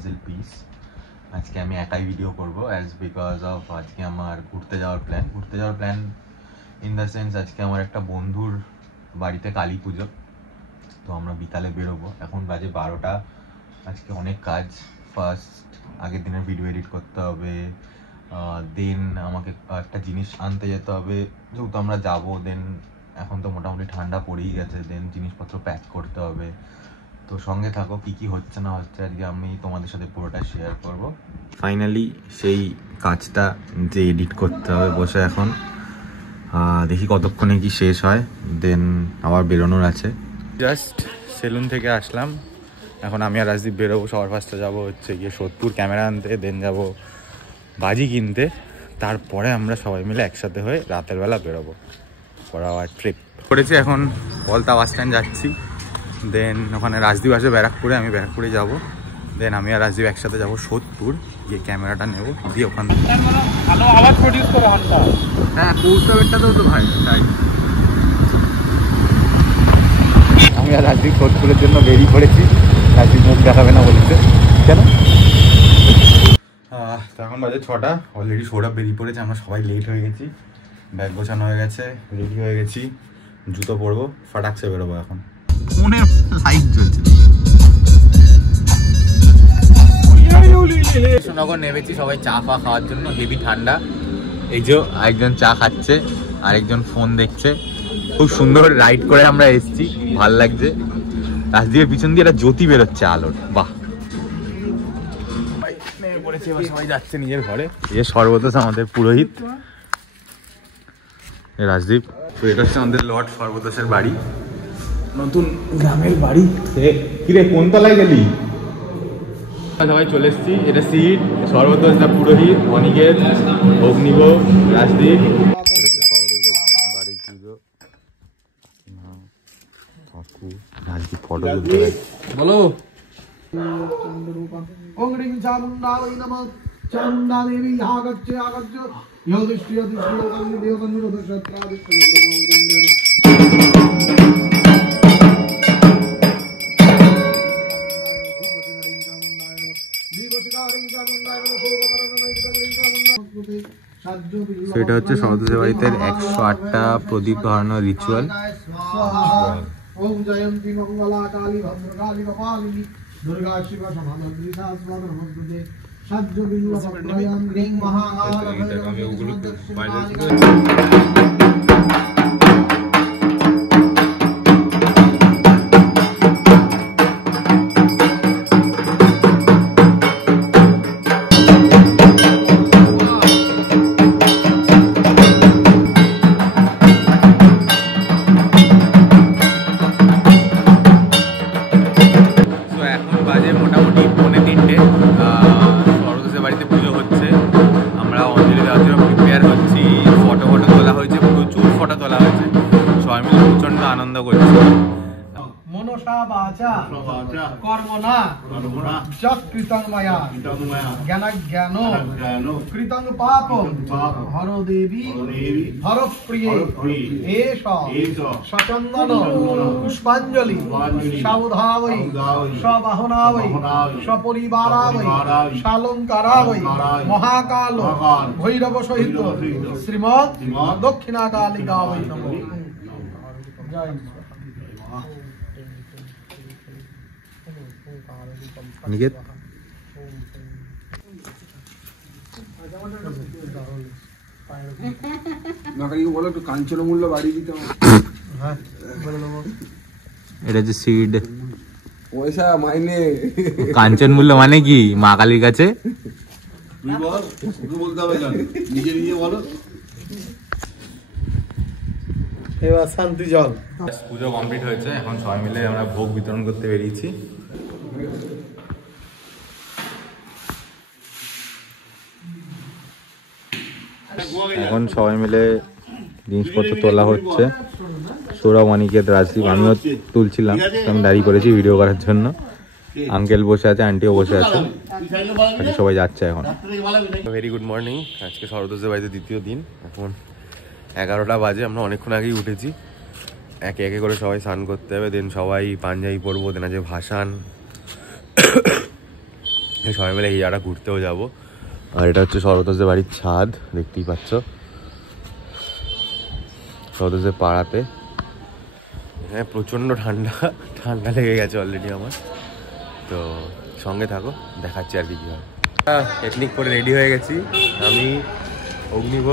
Puzzle piece. আজকে আমি একাই ভিডিও করব বিকজ অফ আজকে আমার ঘুরতে যাওয়ার প্ল্যান ইন দ্য সেন্স আজকে আমার একটা বন্ধুর বাড়িতে কালী পুজো, তো আমরা বিকালে বেরোবো। এখন বাজে 12টা। আজকে অনেক কাজ। ফার্স্ট আগের দিনের ভিডিও এডিট করতে হবে, দেন আমাকে একটা জিনিস আনতে যেতে হবে যেহেতু আমরা যাবো। দেন এখন তো মোটামুটি ঠান্ডা পড়েই গেছে, দেন জিনিসপত্র প্যাক করতে হবে। তো সঙ্গে থাকো, কি হচ্ছে না হচ্ছে আজকে আমি তোমাদের সাথে পুরোটা শেয়ার করব। ফাইনালি সেই কাজটা যে এডিট করতে হবে বসে এখন দেখি কতক্ষণে কি শেষ হয়, দেন আবার বেরোনোর আছে। জাস্ট সেলুন থেকে আসলাম, এখন আমি আর রাজদীপ বেরোবো। সবার ফার্স্টে যাবো হচ্ছে গিয়ে সোদপুর ক্যামেরা আনতে, দেন যাবো বাজি কিনতে, তারপরে আমরা সবাই মিলে একসাথে হয়ে রাতের বেলা বেরোবো ফর আওয়ার ট্রিপ। করেছি এখন পলতা বাস স্ট্যান্ড যাচ্ছি, দেন ওখানে রাজদীপ আসবে ব্যারাকপুরে, আমি ব্যারাকপুরে যাবো। দেন আমি আর রাজদীপ একসাথে যাবো সোদপুর, গিয়ে ক্যামেরাটা নেবো, দিয়ে ওখান থেকে হ্যাঁ কৌস্তবেরটাতেও তো ভাই তাই। আমি আর রাজদীপ সোদপুরের জন্য বেরিয়ে পড়েছি। রাজদীপ মুখ দেখাবে না বলেছে। কেন? তো এখন বাজে 6টা, অলরেডি সৌরভ বেরিয়ে পড়েছে, আমরা সবাই লেট হয়ে গেছি। ব্যাগ গোছানো হয়ে গেছে, রেডি হয়ে গেছি, জুতো পরবো, ফাটাকছে বেরোবো। এখন ফোনে লাইট জ্বলছে। কৃষ্ণনগর নেমেছি সবাই চা ফা খাওয়ার জন্য, হেভি ঠান্ডা। এই যে একজন চা খাচ্ছে, আরেকজন ফোন দেখছে। খুব সুন্দর রাইড করে আমরা এসেছি, ভাল লাগছে। রাজদীপের পিছন দিয়ে একটা জ্যোতি বেরোচ্ছে আলোর, বাহ। সবাই যাচ্ছে নিজের ঘরে। এ সর্বতোষ আমাদের পুরোহিত রাজদীপ। তো এটা হচ্ছে আমাদের লর্ড সর্বতোষের বাড়ি, নতুন গ্রামের বাড়ি। কিরে কোন তলায় গেলি? সবাই চলে এসছি। এটা সিট, সর্বতোষ দা পুরোহিত, অনিকেত, অগ্নিভোগ, রাজদীপ। বাড়ির পুজো, রাজদীপ ফটো তুলতে বলো। চামুন্ডা দেবী আগচ্ছে আগচ্ছ ইহদৃষ্টি অদৃষ্টি লোকাঙ্গি দেবকাঙ্গি রথক্ষত্রাদিষ্টি। এটা হচ্ছে সর্বতোষের বাড়িতে 108টা প্রদীপ ধরানোর রিচুয়াল। ওম জয়ন্তী মঙ্গলা কালী ভদ্রকালী কপালিনী দুর্গা শিবা সমানন্দিনী সহস্রনাম নমস্তুতে সাজ্য বিল্ল পত্রয়াম গ্রীং মহাকাল ভৈরবী আনন্দ করছি। মনসা বাচা কর্মণা যৎকৃতং মায়া জ্ঞানাজ্ঞান কৃতং পাপং হর দেবী হরপ্রিয়ে এষ সচন্দন পুষ্পাঞ্জলি সাবধাবৈ সবাহনাবৈ সপরিবারাবৈ সালঙ্কারাবৈ মহাকাল ভৈরব সহিত শ্রীমৎ দক্ষিণাকালিকাবৈ নমঃ। নিকেত বলো একটু কাঞ্চন মূল্য বাড়িয়ে দিতে হবে। এটা যে সিড পয়সা মাইনে কাঞ্চন মূল্য মানে কি? মা কালীর কাছে বলতে হবে, নিজে নিজে বলো। এবার শান্তি জল। পুজো কমপ্লিট হয়েছে, এখন সবাই মিলে আমরা ভোগ বিতরণ করতে বেরিয়েছি। এখন সবাই মিলে জিনিসপত্র তোলা হচ্ছে। সৌরভ, অনিকেত, রাজদীপ, আমিও তুলছিলাম, আমি দাঁড়িয়ে করেছি ভিডিও করার জন্য। আঙ্কেল বসে আছে, আন্টিও বসে আছে, সবাই যাচ্ছে এখন। Very good morning. আজকে সর্বতোষের বাড়িতে দ্বিতীয় দিন। এখন 11টা বাজে, আমরা অনেকক্ষণ আগেই উঠেছি। একে একে করে সবাই স্নান করতে হবে, দেন সবাই পাঞ্জাবি পরবো, দেন আছে ভাসান। সবাই মিলে এই জায়গাটা ঘুরতেও যাবো। আর এটা হচ্ছে সরতোষদের বাড়ির ছাদ, দেখতেই পাচ্ছ, সরতোষদের পাড়াতে। হ্যাঁ, প্রচণ্ড ঠান্ডা, ঠান্ডা লেগে গেছে অলরেডি আমার। তো সঙ্গে থাকো, দেখাচ্ছি আর কি কী হয়। টেকনিক করে রেডি হয়ে গেছি আমি, অগ্নিভ,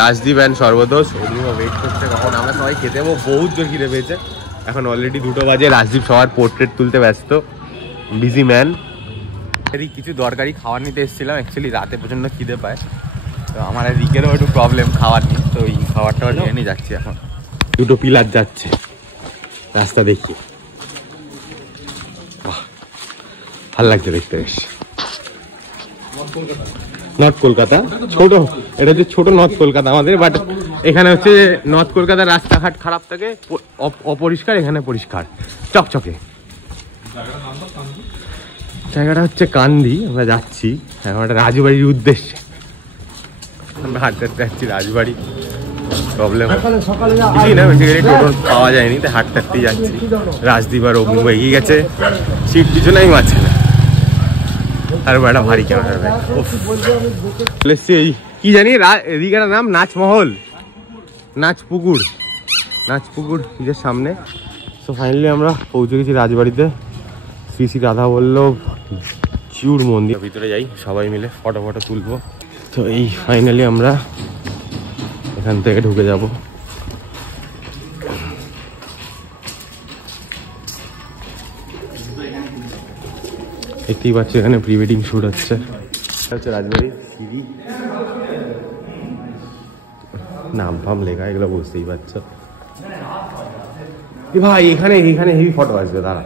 রাজদীপ অ্যান্ড সর্বদোষ। অগ্নিভ ওয়েট করছে কখন আমরা সবাই খেতে যাবো, বহুত জোর খিদে পেয়েছে। এখন অলরেডি 2টো বাজে। রাজদীপ সবার পোর্ট্রেট তুলতে ব্যস্ত, বিজি ম্যান। এদিকে কিছু দরকারি খাবার নিতে এসেছিলাম, অ্যাকচুয়ালি রাতে প্রচণ্ড খিদে পায়, তো আমার আর রিকেরও একটু প্রবলেম খাবার নিয়ে, তো এই খাবারটাও নিয়ে নিয়ে যাচ্ছি এখন। 2টো পিলার যাচ্ছে রাস্তা দেখি, ভাল লাগছে দেখতে বেশ। নর্থ কলকাতা ছোট, এটা হচ্ছে ছোট নর্থ কলকাতা আমাদের, বাট এখানে হচ্ছে নর্থ কলকাতার রাস্তাঘাট খারাপ থাকে, অপরিষ্কার, এখানে পরিষ্কার চকচকে। জায়গাটা হচ্ছে কান্দি, আমরা যাচ্ছি এখন একটা রাজবাড়ির উদ্দেশ্যে, আমরা হাঁটতে হাঁটতে যাচ্ছি রাজবাড়ি। প্রবলেম কিছুই না, বেসিক্যালি টোটো পাওয়া যায়নি, তাই হাঁটতে হাঁটতেই যাচ্ছি। রাজদীপ আর অগ্নিভ এগিয়ে গেছে, সিট পিছনেই মারছে না। আর একটা ভারী ক্যামেরা ব্যাগ এসছি, এই কি জানি এদিকের নাম নাচমহল, নাচপুকুর, নাচপুকুর নিজের সামনে। তো ফাইনালি আমরা পৌঁছে গেছি রাজবাড়িতে, শ্রী শ্রী রাধা বল্লভ জিউর মন্দির। ভিতরে যাই, সবাই মিলে ফটো ফটো তুলবো। তো এই ফাইনালি আমরা এখান থেকে ঢুকে যাব। দেখতেই পাচ্ছি এখানে প্রি ওয়েডিং শুট হচ্ছে। হচ্ছে রাজবাড়ির সিঁড়ি, নাম ফাম লেখা, এগুলো বুঝতেই পারছো ভাই। এখানে এখানে হেভি ফটো আসবে, দাঁড়া।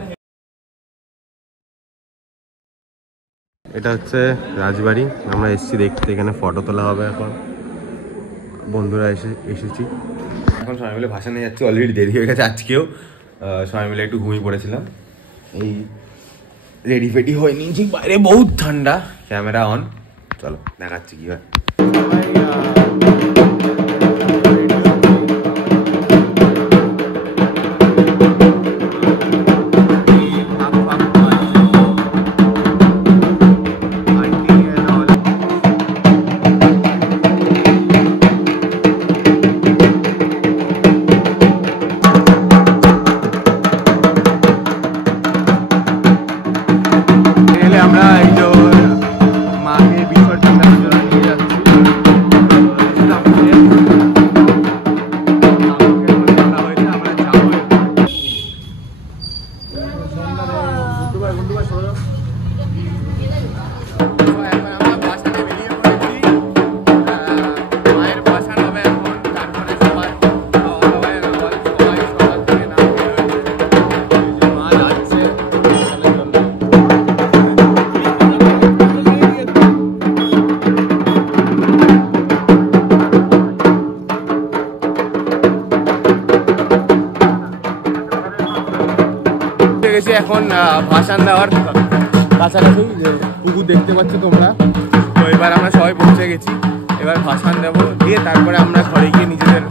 এটা হচ্ছে রাজবাড়ি, আমরা এসেছি দেখতে, এখানে ফটো তোলা হবে এখন। বন্ধুরা এসেছি এখন, সবাই মিলে ভাষা নিয়ে যাচ্ছি। অলরেডি দেরি হয়ে গেছে আজকেও, সবাই মিলে একটু ঘুমিয়ে পড়েছিলাম। এই রেডি ফেডি হয়ে নিয়েছি, বাইরে বহুত ঠান্ডা। ক্যামেরা অন, চলো দেখাচ্ছি কি হয়। আমরা এই যে মাকে বিসর্জন দেওয়ার জন্য নিয়ে যাচ্ছি। এখন ভাসান দেওয়ার কাছাকাছি, পুকুর দেখতে পাচ্ছ তোমরা। তো এবার আমরা সবাই পৌঁছে গেছি, এবার ভাসান দেবো, দিয়ে তারপরে আমরা ঘরে গিয়ে নিজেদের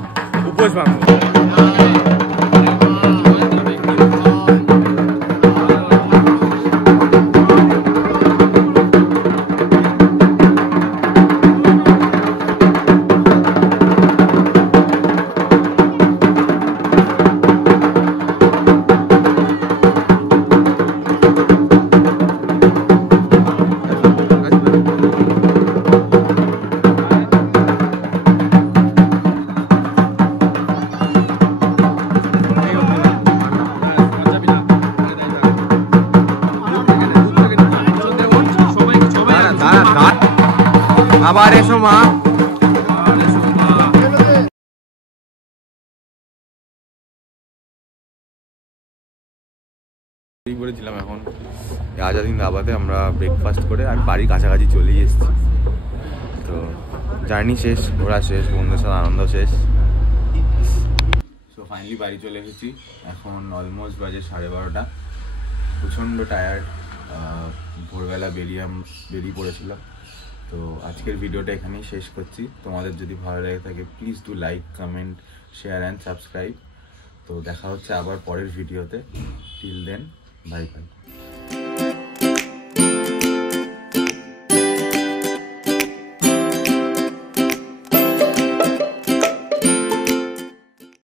উপোস ভাঙবো। আবার এসো মা। করেছিলাম এখন আজাদিন দাবাতে আমরা ব্রেকফাস্ট করে আমি বাড়ির কাছাকাছি চলেই এসেছি। তো জার্নি শেষ, ঘোরা শেষ, বন্ধুদের সাথে আনন্দ শেষ। সো ফাইনালি বাড়ি চলে এসেছি, এখন অলমোস্ট বাজে 12:30। প্রচণ্ড টায়ার্ড, ভোরবেলা বেরিয়ে পড়েছিলাম। তো আজকের ভিডিওটা এখানেই শেষ করছি। তোমাদের যদি ভালো লেগে থাকে please do like, comment, share and subscribe. তো দেখা হচ্ছে আবার পরের ভিডিওতে। Till then, bye by.